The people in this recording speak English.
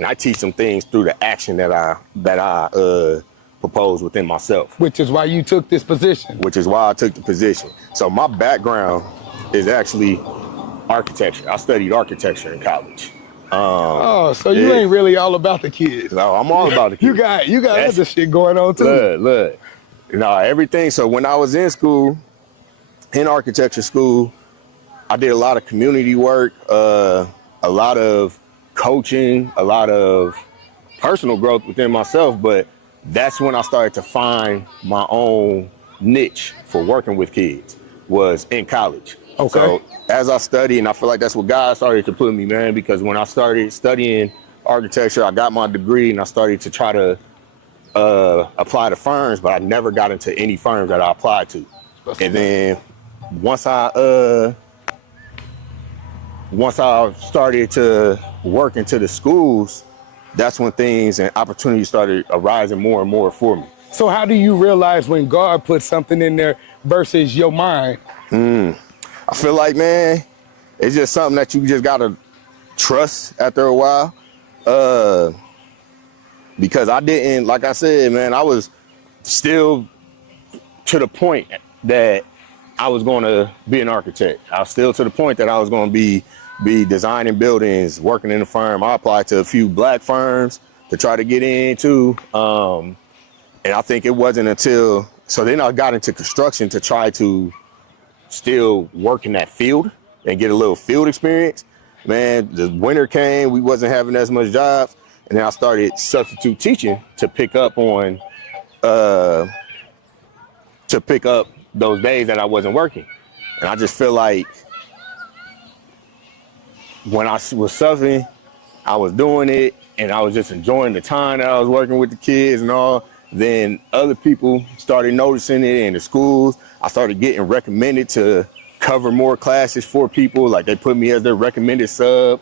and I teach them things through the action that I propose within myself. Which is why you took this position. Which is why I took the position. So my background is actually architecture. I studied architecture in college. So you ain't really all about the kids. No, I'm all about the kids. You got other shit going on too. Look. No, everything. So when I was in school, in architecture school, I did a lot of community work, a lot of coaching, a lot of personal growth within myself. But that's when I started to find my own niche for working with kids, was in college. Okay. So as I studied, and I feel like that's what God started to put me, man, because when I started studying architecture, I got my degree and I started to try to apply to firms, but I never got into any firms that I applied to. And then once I started to work into the schools, that's when things and opportunities started arising more and more for me. So how do you realize when God put something in there versus your mind? I feel like, man, it's just something that you just gotta trust after a while. Because I didn't, like I said, man, I was still to the point that I was gonna be an architect. I was still to the point that I was gonna be designing buildings, working in a firm. I applied to a few black firms to try to get into. And I think it wasn't until, so then I got into construction to try to still work in that field and get a little field experience. Man, the winter came, we wasn't having as much jobs. And then I started substitute teaching to pick up on, those days that I wasn't working. And I just feel like when I was subbing, I was doing it and I was just enjoying the time that I was working with the kids and all. Then other people started noticing it in the schools. I started getting recommended to cover more classes for people. Like they put me as their recommended sub.